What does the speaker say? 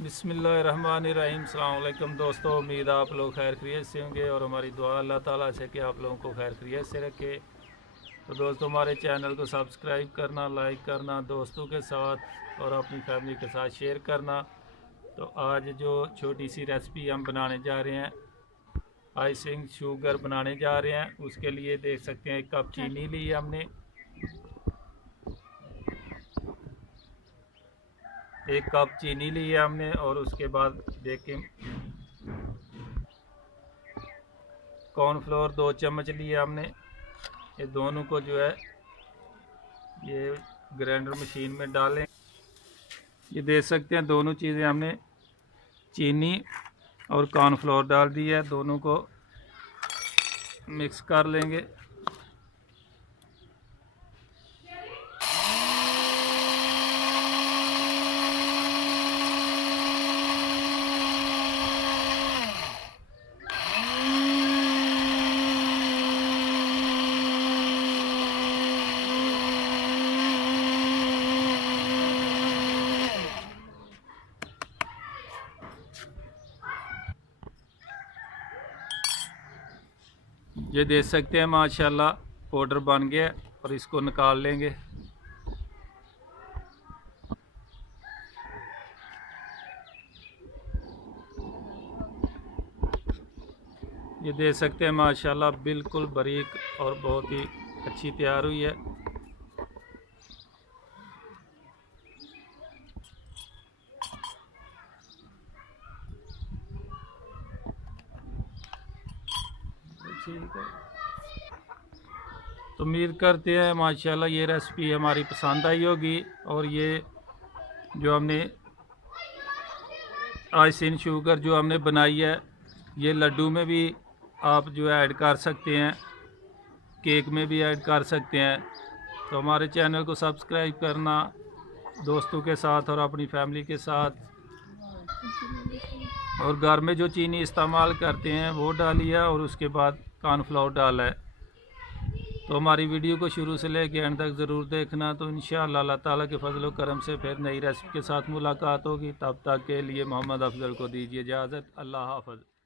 बिस्मिल्लाहिर्रहमानिर्रहीम। अस्सलाम वालेकुम दोस्तों, उम्मीद है आप लोग खैर खैरियत से होंगे और हमारी दुआ अल्लाह ताला से कि आप लोगों को खैर खैरियत से रखे। तो दोस्तों, हमारे चैनल को सब्सक्राइब करना, लाइक करना, दोस्तों के साथ और अपनी फैमिली के साथ शेयर करना। तो आज जो छोटी सी रेसिपी हम बनाने जा रहे हैं, आइसिंग शुगर बनाने जा रहे हैं। उसके लिए देख सकते हैं 1 कप चीनी ली है हमने, 1 कप चीनी ली है हमने। और उसके बाद देखें कॉर्नफ्लोर 2 चम्मच लिए हमने। ये दोनों को जो है ये ग्राइंडर मशीन में डालें। ये देख सकते हैं दोनों चीज़ें हमने चीनी और कॉर्नफ्लोर डाल दी है, दोनों को मिक्स कर लेंगे। ये देख सकते हैं माशाल्लाह पाउडर बन गया और इसको निकाल लेंगे। ये देख सकते हैं माशाल्लाह बिल्कुल बारीक और बहुत ही अच्छी तैयार हुई है। ठीक है, तो उम्मीद करते हैं माशाल्लाह ये रेसिपी हमारी पसंद आई होगी। और ये जो हमने आइसिंग शुगर जो हमने बनाई है, ये लड्डू में भी आप जो है ऐड कर सकते हैं, केक में भी ऐड कर सकते हैं। तो हमारे चैनल को सब्सक्राइब करना, दोस्तों के साथ और अपनी फैमिली के साथ। और घर में जो चीनी इस्तेमाल करते हैं वो डालिए और उसके बाद कॉर्नफ्लोर डाला है। तो हमारी वीडियो को शुरू से लेकर एंड तक ज़रूर देखना। तो इंशाअल्लाह अल्लाह ताला के फजल व करम से फिर नई रेसिपी के साथ मुलाकात होगी। तब तक के लिए मोहम्मद अफजल को दीजिए इजाज़त। अल्लाह हाफ़िज़।